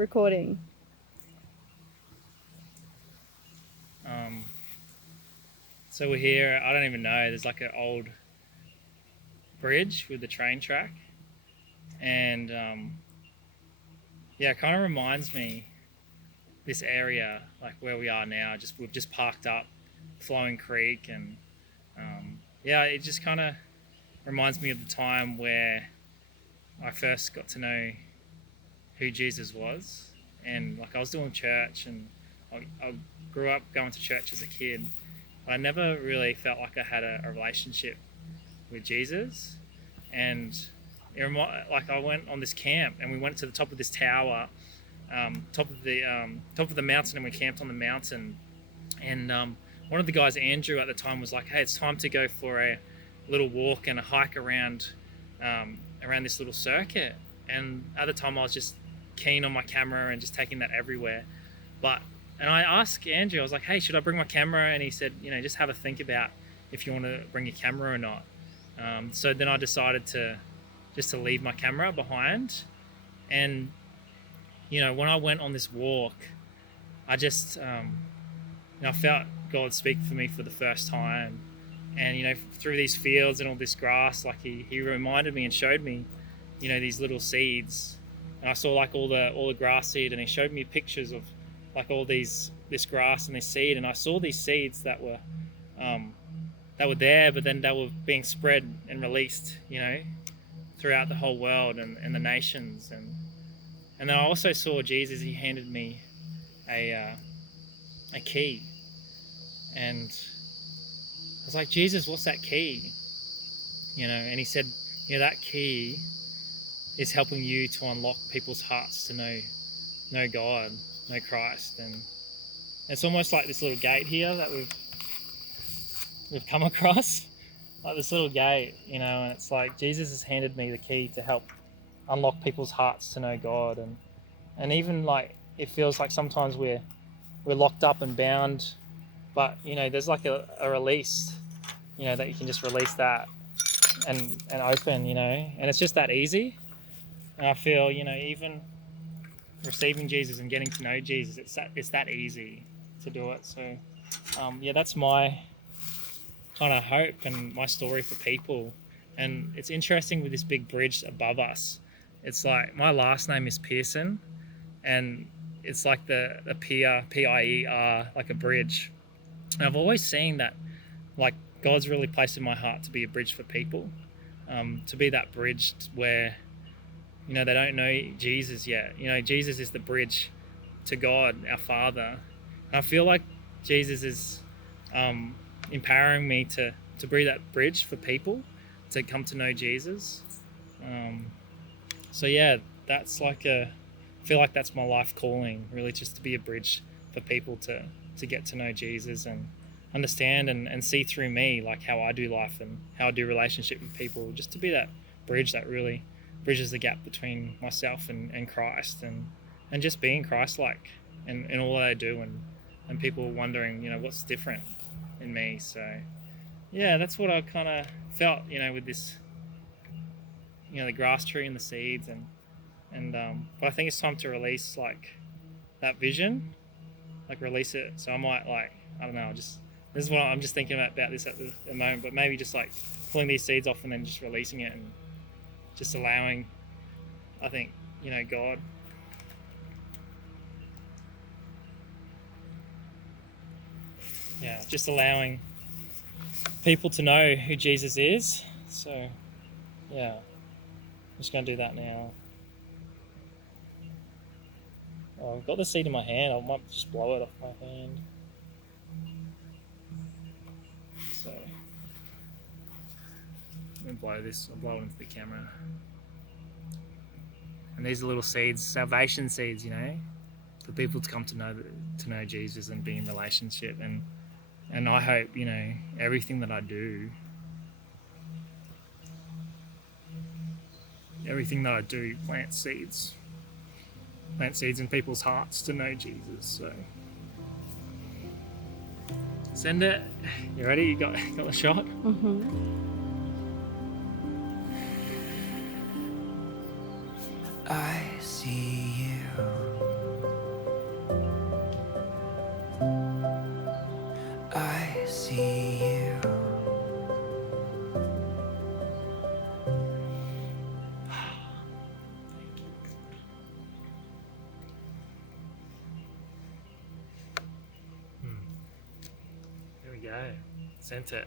recording. So we're here, I don't even know, there's like an old bridge with the train track. And it kind of reminds me, this area, like where we are now, we've just parked up Flowing Creek. And it just kind of reminds me of the time where I first got to know who Jesus was. And like I was doing church, and I grew up going to church as a kid. I never really felt like I had a relationship with Jesus. And I went on this camp, and we went to the top of this tower, top of the mountain, and we camped on the mountain. And one of the guys, Andrew, at the time was like, "Hey, it's time to go for a little walk and a hike around this little circuit." And at the time, I was just keen on my camera and just taking that everywhere. And I asked Andrew, I was like, "Hey, should I bring my camera?" And he said, just have a think about if you want to bring your camera or not. So then I decided to leave my camera behind. And, when I went on this walk, I just, I felt God speak for me for the first time. And, through these fields and all this grass, like he reminded me and showed me, these little seeds. And I saw like all the grass seed, and he showed me pictures of like all this grass and this seed. And I saw these seeds that were there, but then they were being spread and released, throughout the whole world and the nations. And then I also saw Jesus. He handed me a key, and I was like, "Jesus, what's that key?" And he said, "That key is helping you to unlock people's hearts to know God, know Christ." And it's almost like this little gate here that we've come across, like this little gate, and it's like Jesus has handed me the key to help unlock people's hearts to know God. And even like it feels like sometimes we're locked up and bound, but there's like a release, that you can just release that and open, and it's just that easy. And I feel, even receiving Jesus and getting to know Jesus, it's that easy to do it. So that's my kind of hope and my story for people. And it's interesting with this big bridge above us. It's like my last name is Pearson, and it's like the pier, P-I-E-R, like a bridge. And I've always seen that, like, God's really placed in my heart to be a bridge for people, to be that bridge where, they don't know Jesus yet. Jesus is the bridge to God, our Father. And I feel like Jesus is empowering me to be that bridge for people to come to know Jesus. That's like I feel like that's my life calling, really, just to be a bridge for people to get to know Jesus and understand and see through me, like how I do life and how I do relationship with people, just to be that bridge that really bridges the gap between myself and Christ, and just being Christ-like in all that I do, and people wondering, what's different in me. So that's what I kind of felt, with this, the grass tree and the seeds, but I think it's time to release like that vision, like release it. So I might, like, I don't know, this is what I'm just thinking about this at the moment, but maybe just like pulling these seeds off and then just releasing it and just allowing, I think, God. Yeah, just allowing people to know who Jesus is. So, I'm just going to do that now. Oh, I've got the seed in my hand. I might just blow it off my hand. So, I'm going to blow this. I'll blow it into the camera. And these are little seeds, salvation seeds, for people to come to know Jesus and be in relationship. And I hope, everything that I do, plant seeds in people's hearts to know Jesus. So send it. You ready? You got the shot? Mm-hmm. I see you see you. There we go. Sent it.